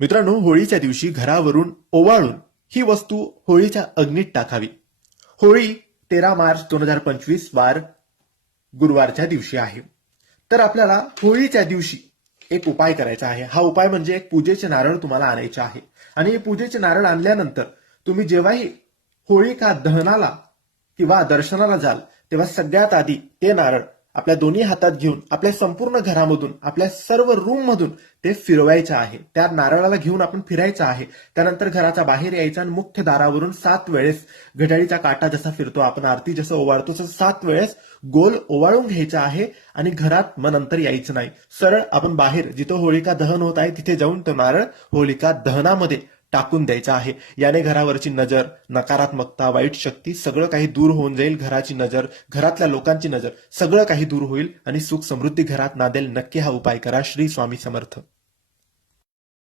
मित्रांनो, होळीच्या दिवशी घरावरून ओवाळून ही वस्तू होळीच्या अग्नीत टाकावी. होळी 13 मार्च 2025 वार गुरुवारच्या दिवशी आहे. तर आपल्याला होळीच्या दिवशी एक उपाय करायचा आहे. हा उपाय म्हणजे एक पूजेचे नारळ तुम्हाला आणायचे आहे. आणि हे पूजेचे नारळ आणल्यानंतर तुम्ही जेव्हाही होळिका दहनाला किंवा दर्शनाला जाल तेव्हा सगळ्यात आधी ते नारळ आपल्या दोन्ही हातात घेऊन आपल्या संपूर्ण घरामधून, आपल्या सर्व रूम मधून ते फिरवायचं आहे. त्या नारळाला घेऊन आपण फिरायचं आहे. त्यानंतर घराच्या बाहेर यायचं आणि मुख्य दारावरून 7 वेळेस घड्याळीचा काटा जसा फिरतो, आपण आरती जसं ओवाळतो तसं 7 वेळेस गोल ओवाळून घ्यायचा आहे आणि घरात मग नंतर यायचं नाही. सरळ आपण बाहेर जिथं होळिका दहन होत आहे तिथे जाऊन तो नारळ होळिका दहनामध्ये टाकून द्यायचा आहे. याने घरावरची नजर, नकारात्मकता, वाईट शक्ती सगळं काही दूर होऊन जाईल. घराची नजर, घरातल्या लोकांची नजर सगळं काही दूर होईल आणि सुख समृद्धी घरात नांदेल. नक्की हा उपाय करा. श्री स्वामी समर्थ.